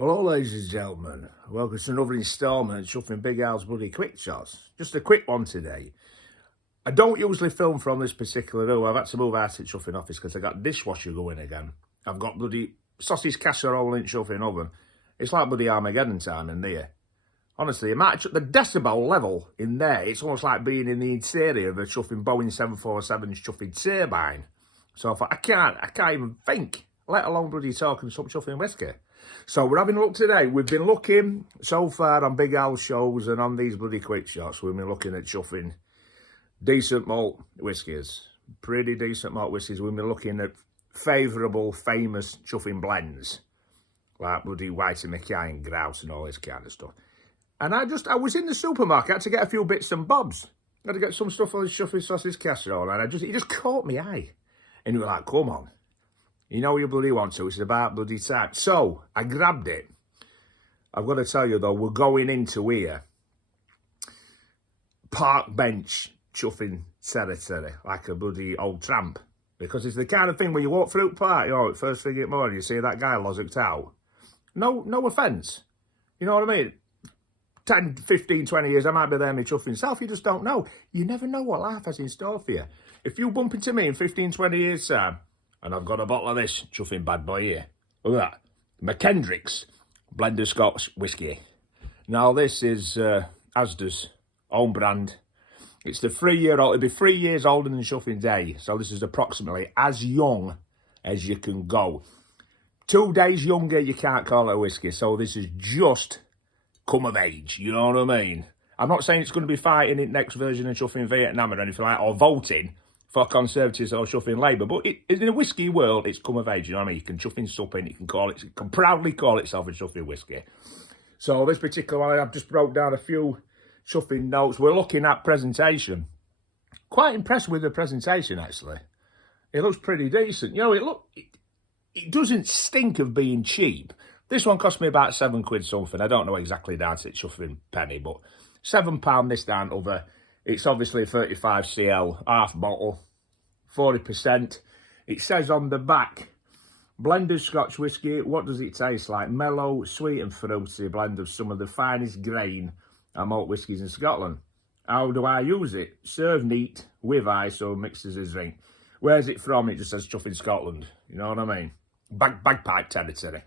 Well, hello, ladies and gentlemen. Welcome to another instalment of Chuffing Big Al's bloody quick shots. Just a quick one today. I don't usually film from this particular room. I've had to move out of the chuffing office because I got dishwasher going again. I've got bloody sausage casserole in chuffing oven. It's like bloody Armageddon time in there. Honestly, the decibel level in there, it's almost like being in the interior of a chuffing Boeing 747 chuffing turbine. So I thought, I can't even think, let alone bloody talking some chuffing whiskey. So we're having a look today. We've been looking so far on Big Al shows and on these bloody quick shots. We've been looking at chuffing decent malt whiskies, pretty decent malt whiskies. We've been looking at favourable, famous chuffing blends, like bloody White and Mackay and Grouse and all this kind of stuff. And I was in the supermarket, I had to get a few bits and bobs. I had to get some stuff on the chuffing sausage casserole, and it just caught my eye. And you were like, come on. You know you bloody want to, it's about bloody time. So, I grabbed it. I've got to tell you though, we're going into here, park bench chuffing territory, like a bloody old tramp. Because it's the kind of thing where you walk through park, you know, first thing in the morning, you see that guy lozicked out. No offence. You know what I mean? 10, 15, 20 years, I might be there me chuffing self, you just don't know. You never know what life has in store for you. If you bump into me in 15, 20 years' time, and I've got a bottle of this chuffing bad boy here. Look at that. MCKENDRICK'S blended Scotch whiskey. Now this is Asdas own brand. It's the 3-year-old. It'll be 3 years older than Chuffing Day. So this is approximately as young as you can go. 2 days younger, you can't call it a whiskey. So this is just come of age. You know what I mean? I'm not saying it's going to be fighting in next version of Chuffing Vietnam or anything like that, or voting for Conservatives or chuffing Labour, but in a whiskey world, it's come of age, you know what I mean? You can chuffing supping, you can proudly call itself a chuffing whiskey. So this particular one, I've just broke down a few chuffing notes. We're looking at presentation. Quite impressed with the presentation, actually. It looks pretty decent. You know, it doesn't stink of being cheap. This one cost me about £7 something. I don't know exactly down to chuffing penny, but £7 this, down, other. It's obviously 35cl, half bottle, 40%. It says on the back, blended Scotch whisky. What does it taste like? Mellow, sweet and fruity blend of some of the finest grain and malt whiskies in Scotland. How do I use it? Serve neat, with ice or mixed as a drink. Where's it from? It just says Chuffing Scotland. You know what I mean? Bagpipe territory.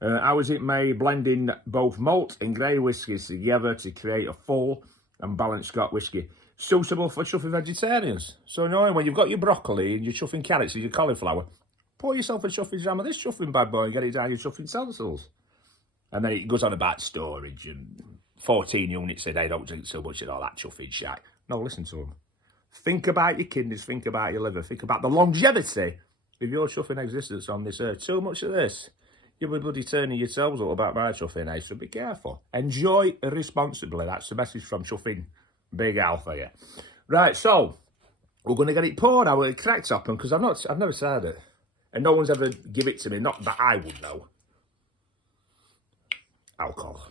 How is it made? Blending both malt and grey whiskies together to create a full and balanced Scotch whisky, suitable for chuffing vegetarians. So, you know, when you've got your broccoli and your chuffing carrots and your cauliflower, pour yourself a chuffing jam of this chuffing bad boy and get it down your chuffing utensils. And then it goes on about storage and 14 units a day, don't drink so much and all that chuffing shit. No, listen to them. Think about your kidneys, think about your liver, think about the longevity of your chuffing existence on this earth. Too much of this, you'll be bloody turning your toes up about my chuffing, eh? So be careful. Enjoy responsibly. That's the message from Chuffing Big Al for you. Right, so we're going to get it poured out with a cracked open because I've never tried it, and no one's ever give it to me. Not that I would know. Alcohol.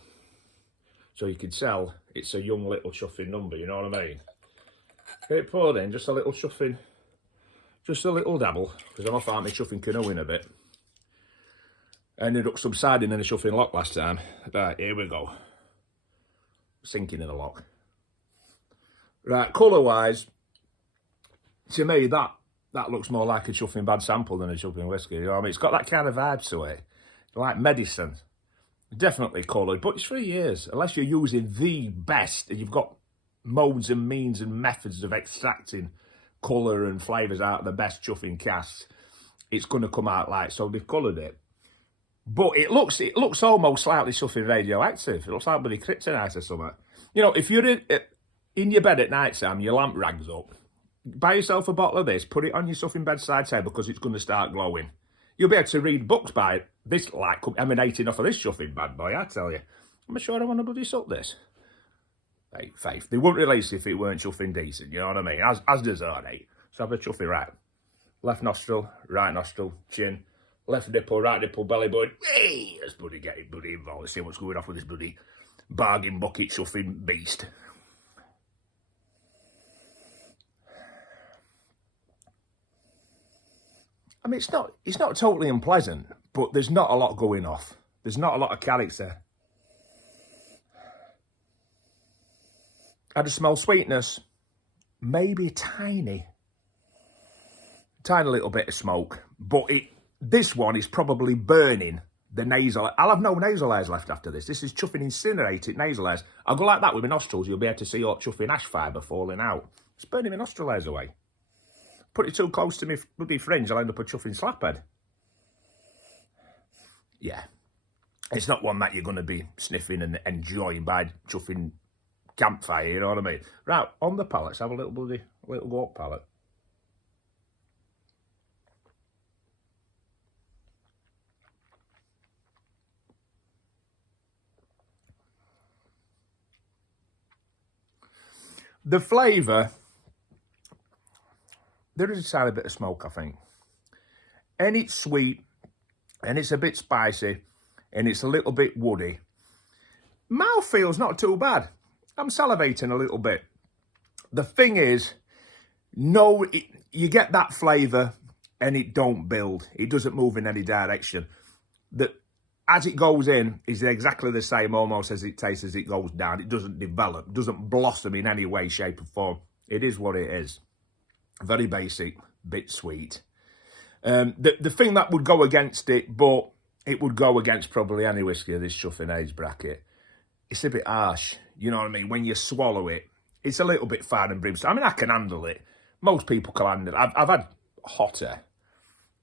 So you could tell it's a young little chuffing number. You know what I mean? Get it poured in, just a little chuffing, just a little dabble because I'm off out my chuffing canoeing a bit. Ended up subsiding in a chuffing lock last time. Right, here we go. Sinking in a lock. Right, colour-wise, to me, that looks more like a chuffing bad sample than a chuffing whiskey. You know what I mean? It's got that kind of vibe to it. Like medicine. Definitely coloured, but it's 3 years. Unless you're using the best, and you've got modes and means and methods of extracting colour and flavours out of the best chuffing casks, it's going to come out like, so they've coloured it. But it looks almost slightly chuffing radioactive. It looks like bloody kryptonite or something. You know, if you're in your bed at night time, your lamp rags up, buy yourself a bottle of this, put it on your chuffing bedside table because it's going to start glowing. You'll be able to read books by this light emanating off of this chuffing bad boy, I tell you. I'm sure I want to bloody suck this. Hey, Faith, they wouldn't release it if it weren't chuffing decent, you know what I mean? As does alright. So have a chuffing right. Left nostril, right nostril, chin. Left nipple, right nipple, belly button. Hey, let's bloody get it bloody involved. Let's see what's going off with this bloody bargain bucket chuffing beast. I mean, it's not totally unpleasant, but there's not a lot going off. There's not a lot of character. I just smell sweetness. Maybe tiny little bit of smoke. But this one is probably burning the nasal. I'll have no nasal hairs left after this. This is chuffing incinerated nasal hairs. I'll go like that with my nostrils. You'll be able to see all chuffing ash fibre falling out. It's burning my nostril hairs away. Put it too close to my bloody fringe, I'll end up a chuffing slaphead. Yeah. It's not one that you're going to be sniffing and enjoying by chuffing campfire, you know what I mean? Right, on the palate, let's have a little go up palate. The flavour, there is a tiny bit of smoke, I think. And it's sweet, and it's a bit spicy, and it's a little bit woody. Mouthfeel's not too bad. I'm salivating a little bit. The thing is, you get that flavour and it don't build. It doesn't move in any direction. As it goes in, is exactly the same almost as it tastes as it goes down. It doesn't develop, doesn't blossom in any way, shape or form. It is what it is. Very basic, bit sweet. The thing that would go against it, but it would go against probably any whiskey of this chuffing age bracket, it's a bit harsh. You know what I mean? When you swallow it, it's a little bit fire and brimstone. I mean, I can handle it. Most people can handle it. I've had hotter,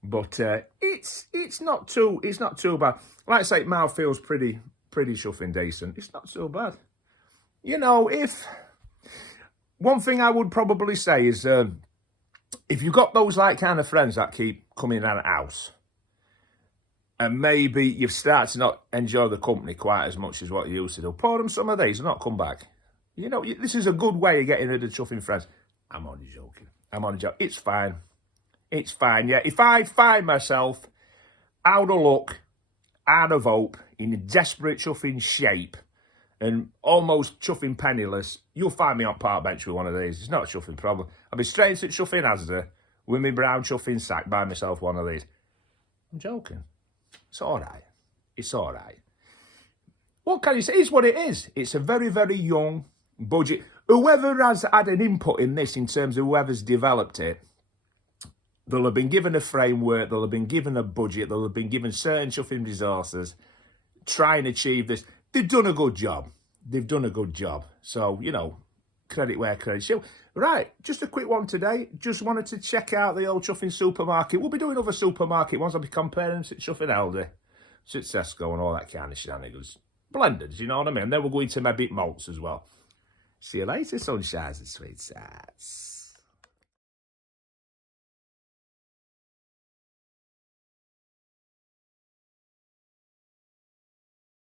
but it's not too bad. Like I say, mouthfeel's pretty chuffing decent. It's not too bad. You know, one thing I would probably say is if you've got those like kind of friends that keep coming in and house, and maybe you've started to not enjoy the company quite as much as what you used to do, pour them some of these and not come back. You know, this is a good way of getting rid of chuffing friends. I'm only joking. It's fine. It's fine, yeah. If I find myself out of luck, out of hope, in a desperate chuffing shape, and almost chuffing penniless, you'll find me on park bench with one of these. It's not a chuffing problem. I'll be straight to chuffing Asda with my brown chuffing sack, buy myself one of these. I'm joking. It's all right. It's all right. What can you say? It's what it is. It's a very, very young budget. Whoever has had an input in this, in terms of whoever's developed it, they'll have been given a framework, they'll have been given a budget, they'll have been given certain chuffing resources, try and achieve this. They've done a good job. They've done a good job. So, you know, credit where credit's due. Right, just a quick one today. Just wanted to check out the old chuffing supermarket. We'll be doing other supermarket ones. I'll be comparing to chuffing Aldi, to Tesco and all that kind of shenanigans. Blenders, you know what I mean? And then we'll go into maybe malts as well. See you later, sunshines and sweet sights.